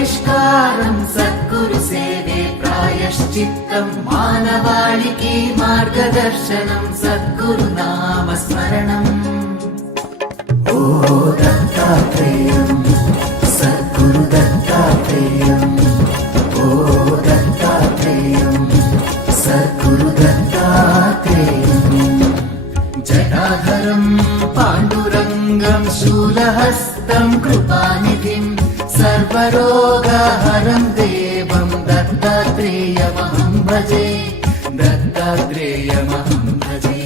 పరిష్కారం సద్గురు సేవే ప్రాయశ్చిత్తం మానవాళికి మార్గదర్శనం సద్గురు నామ స్మరణం. ఓ దత్తాత్రేయం సద్గురు దత్తాత్రేయం, ఓ దత్తాత్రేయం సద్గురు దత్తాత్రేయం. జటాధరం పాండురంగం శూలహస్తం కృపానిధిం సర్వరోగహరం దేవం దత్తాత్రేయమహం భజే, దత్తాత్రేయమహం భజే.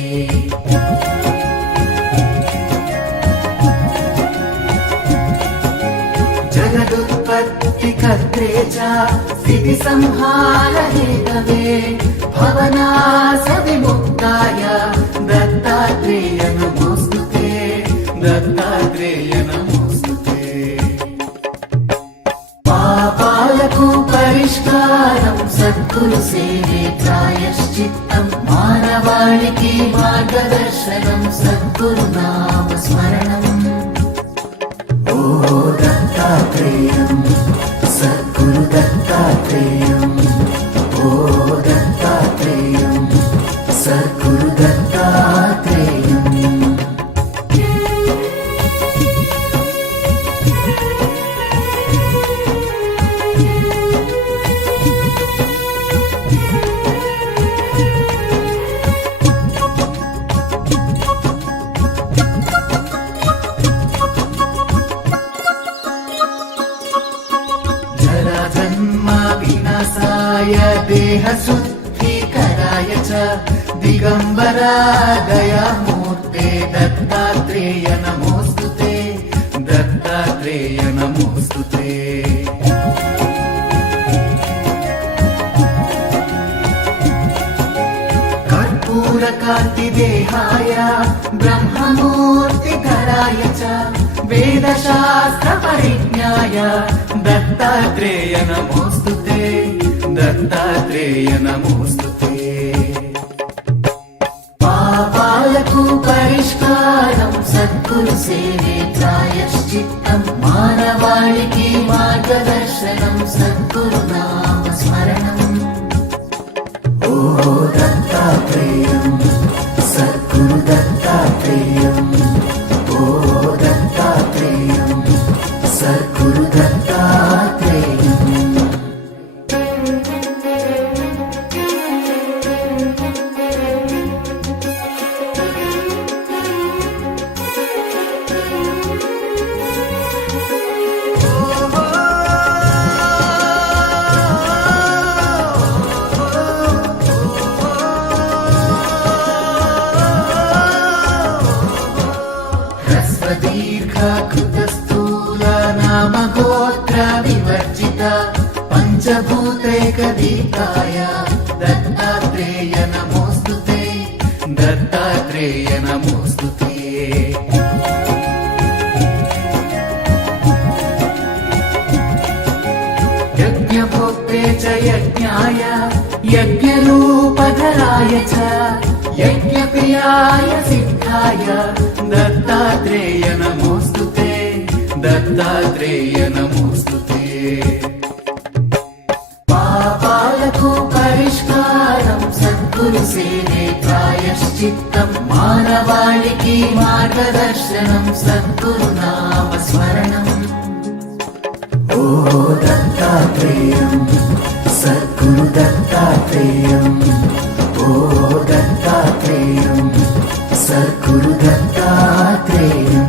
జగదుత్పత్తి కర్త్రే చ స్థితి సంహార హేతవే భవనాశ విముక్తాయ దత్తాత్రేయ నమోస్తుతే, దత్తాత్రేయ నమోస్తుతే. పాపాలకు పరిష్కారం సద్గురు సేవే ప్రాయశ్చిత్తం మానవాళికి మార్గదర్శనం సద్గురు నామ స్మరణం. ఓ దత్తాత్రేయం సద్గురు దత్తాత్రేయం, ఓ దత్తాత్రేయం సద్గురు దత్తాత్రేయం. జన్మ వినాశాయ దేహ శుద్ధీకరాయ చ దిగంబరా దయామూర్తే దత్తాత్రేయ నమోస్తుతే, దత్తాత్రేయ నమోస్తుతే. కర్పూర కాంతి దేహాయ బ్రహ్మమూర్తికరాయ చ వేదశాస్త్ర పరిజ్ఞాయ దత్తాత్రేయ నమోస్తుతే, దత్తాత్రేయ నమోస్తుతే. పాపాలకు పరిష్కారం సద్గురు సేవే ప్రాయశ్చిత్తం మానవాళికి మార్గదర్శనం సద్గురు నామ స్మరణం. ఓ దత్తాత్రేయం సద్గురు దత్తాత్రేయం, ఓ దత్తాత్రేయం సద్గురు దత్తాత్రేయం. దీర్ఘకృతస్థూల నామ గోత్ర వివర్జిత పంచభూతైకదీకాయ దత్తాత్రేయ నమోస్తుతే, దత్తాత్రేయ నమోస్తుతే. యజ్ఞభోక్తే చ యజ్ఞాయ యజ్ఞరూపధరాయ చ యజ్ఞప్రియాయ సిద్ధాయ దత్తాత్రేయ నమోస్తుతే, దత్తాత్రేయ నమోస్తుతే. పాపాలకు పరిష్కారం సద్గురు సేవే ప్రాయశ్చిత్తం మానవాళికి మార్గదర్శనం సద్గురు నామ స్మరణం. ఓ దత్తాత్రేయం సద్గురు దత్తాత్రేయం, ఓ దత్తాత్రేయం సద్గురు దత్తాత్రేయం.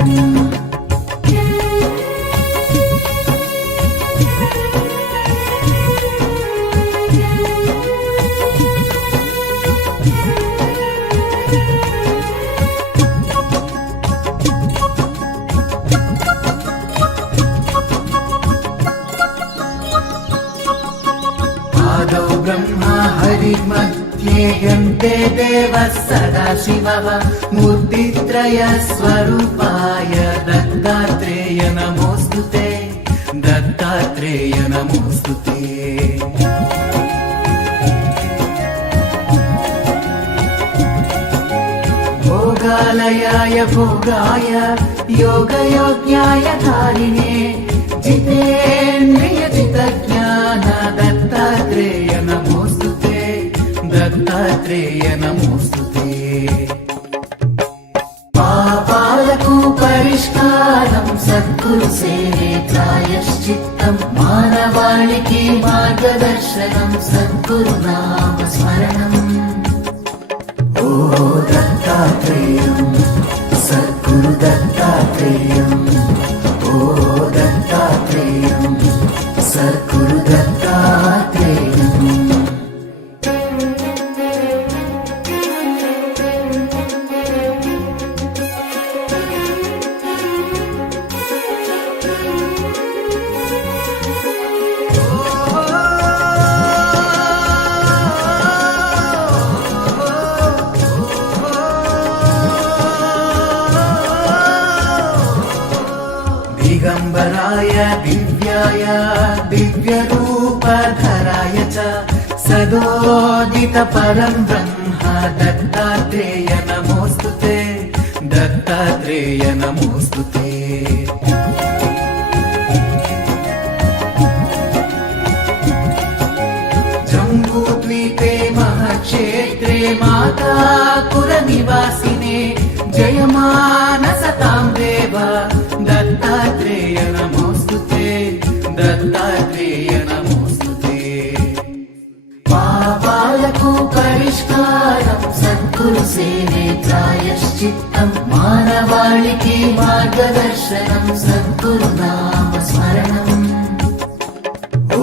ఆదౌ బ్రహ్మా హరిర్मध्ये దేవः సదాశివः మూర్తిత్రయ స్వరూపాయ దత్తాత్రేయ నమోస్తుతే, దత్తాత్రేయ నమోస్తుతే. భోగాలయాయ భోగాయ యోగయోగ్యాయ ధారిణే जितेन्द्रिय जितज्ञान दत्तात्रेय नमोस्तुते दत्तात्रेय नमोस्तुते पापाలకు పరిష్కారం సద్గురు సేవే ప్రాయశ్చిత్తం మానవాళికి మార్గదర్శనం సద్గురు నామ స్మరణం ఓ దత్తాత్రేయం సద్గురు దత్తాత్రేయం ఓ దత్తాత్రేయం సద్గురు దత్తాత్రేయం दिगम्बराय दिव्याय दिव्यरूपधराय च सदोदित परं ब्रह्म दत्तात्रेय नमोस्तुते दत्तात्रेय नमोस्तुते जम्बूद्वीपे महक्षेत्रे मातापुरनिवासिने जयमानसतां देव दत्तात्रेय नमोस्तुते दत्तात्रेय नमोस्तुते पापाలకు పరిష్కారం సద్గురు సేవే ప్రాయశ్చిత్తం మానవాళికి మార్గదర్శనం సద్గురు నామ స్మరణం ఓ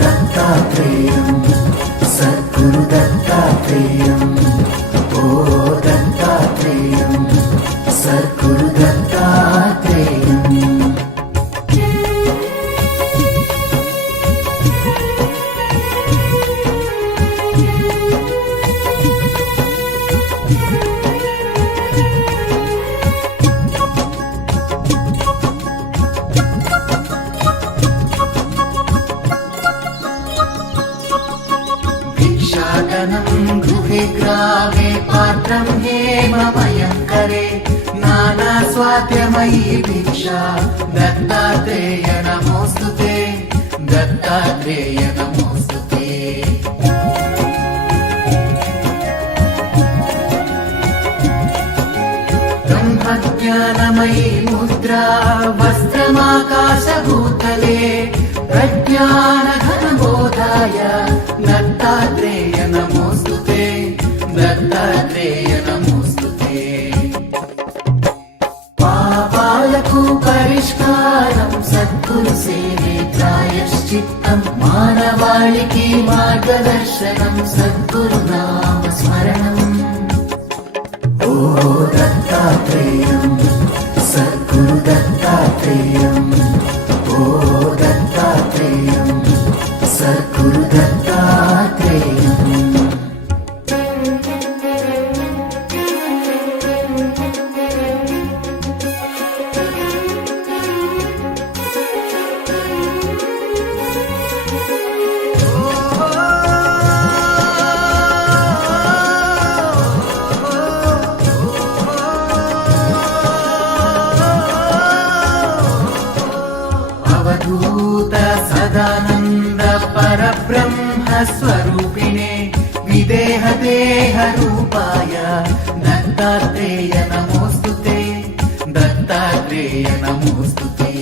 దత్తాత్రేయం సద్గురు దత్తాత్రేయం ఓ దత్తాత్రేయం సద్గురు దత్తాత్రేయం भिक्षाटनं गृहे ग्रामे पात्रं हेममयं करे नानास्वाद्यमयी भिक्षा दत्तात्रेय नमोस्तुते दत्तात्रेय नमोस्तुते ब्रह्मज्ञानमयी मुद्रा वस्त्रमाकाशभूतले प्रज्ञानघनबोधाय दत्तात्रेय नमोस्तुते दत्तात्रेय नमोस्तुते పాపాలకు పరిష్కారం సద్గురు సేవే ప్రాయశ్చిత్తం మానవాళికి మార్గదర్శనం సద్గురు నామ స్మరణం ఓ దత్తాత్రేయం సద్గురు దత్తాత్రేయం ఓ దత్తాత్రేయం సద్గురు దత్తాత్రేయం అవధూత సదానంద పరబ్రహ్మ స్వరూపిణే విదేహ దేహ రూపాయ దత్తాత్రేయ నమోస్తుతే దత్తాత్రేయ నమోస్తుతే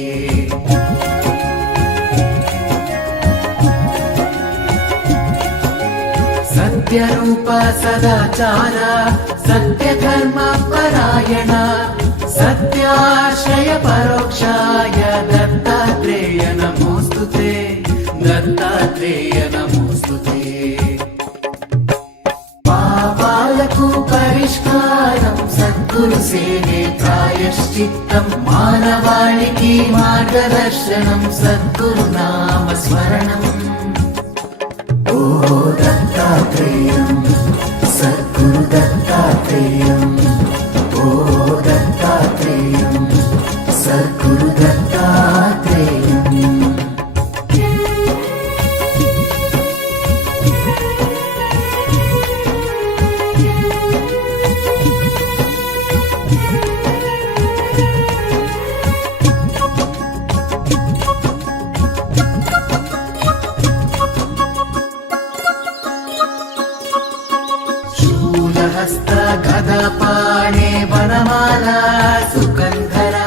सत्यरूप सदाचार सत्यधर्म परायण सत्याश्रय परोक्षाय दत्तात्रेय नमोस्तुते दत्तात्रेय नमोस्तुते పాపాలకు పరిష్కారం సద్గురు సేవే ప్రాయశ్చిత్తం మానవాళికి మార్గదర్శనం సద్గురు నామ స్మరణం ఓ దత్తాత్రేయం సద్గురు దత్తాత్రేయం ఓ దత్తాత్రేయం సద్గురు దత్తాత్రేయం वृक्षाणे वनमाला सुकन्धरा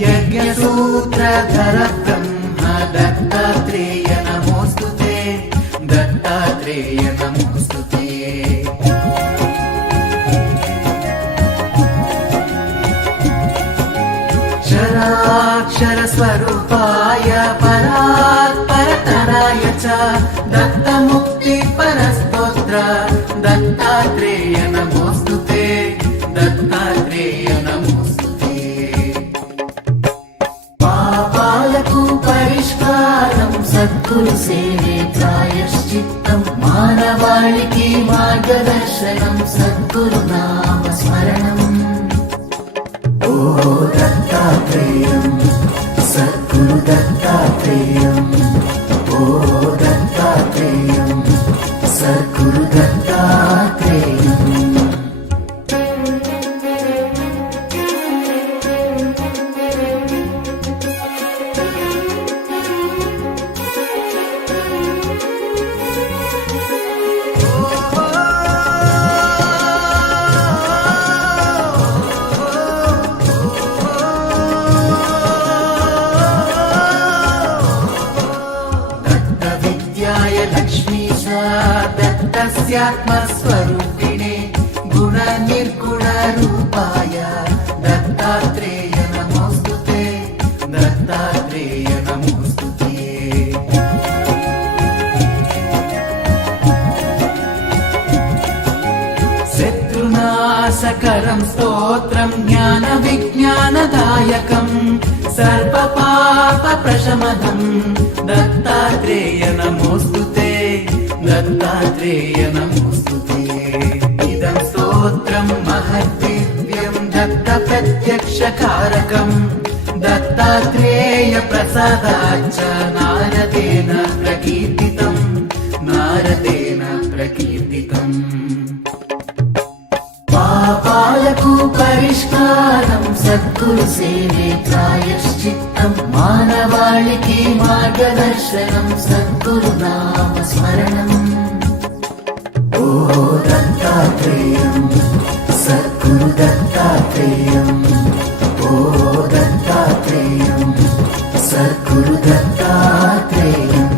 यज्ञसूत्रधर ब्रह्म दत्तात्रेय नमोऽस्तु ते दत्तात्रेय नमोऽस्तु ते क्षराक्षरस्वरूपाय परात्परतराय च दत्तमुक्तिपरस्तोत्र दत्तात्रेय नमोऽस्तु ते दत्तात्रेय नमोऽस्तु ते पापाలకు పరిష్కారం సద్గురు సేవే ప్రాయశ్చిత్తం మానవాళికి మార్గదర్శనం సద్గురు నామ స్మరణం ओ दत्तात्रेयं सद्गुरु दत्तात्रेयं ओ दत्तात्रेयं सद्गुरु दत्तात्रेयम् दत्तस्यात्मस्वरूपिणे गुणनिर्गुणरूपाय दत्तात्रेय नमोऽस्तु ते दत्तात्रेय नमोऽस्तु ते शत्रुनाशकरं स्तोत्रं ज्ञानविज्ञानदायकं सर्वपापप्रशमदं दत्तात्रेय नमोऽस्तु ते दत्तात्रेय नमोऽस्तु ते इदं स्तोत्रं महद्दिव्यं दत्तप्रत्यक्षकारकं दत्तात्रेय प्रसादाच्च नारदेन प्रकीर्तितं नारदेन प्रकीर्तितम् పాపాలకు పరిష్కారం సద్గురు సేవే ప్రాయశ్చిత్తం మానవాళికి మార్గదర్శనం సద్గురు నామ స్మరణం ఓ దత్తాత్రేయం సద్గురు దత్తాత్రేయం ఓ దత్తాత్రేయం సద్గురు దత్తాత్రేయం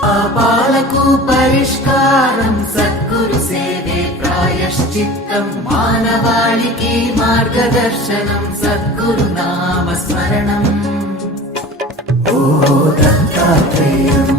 పాపాలకు పరిష్కారం సద్గురు సేవే ప్రాయశ్చిత్తం మానవాళికి మార్గదర్శనం సద్గురు నామ స్మరణం ఓ దత్తాత్రేయం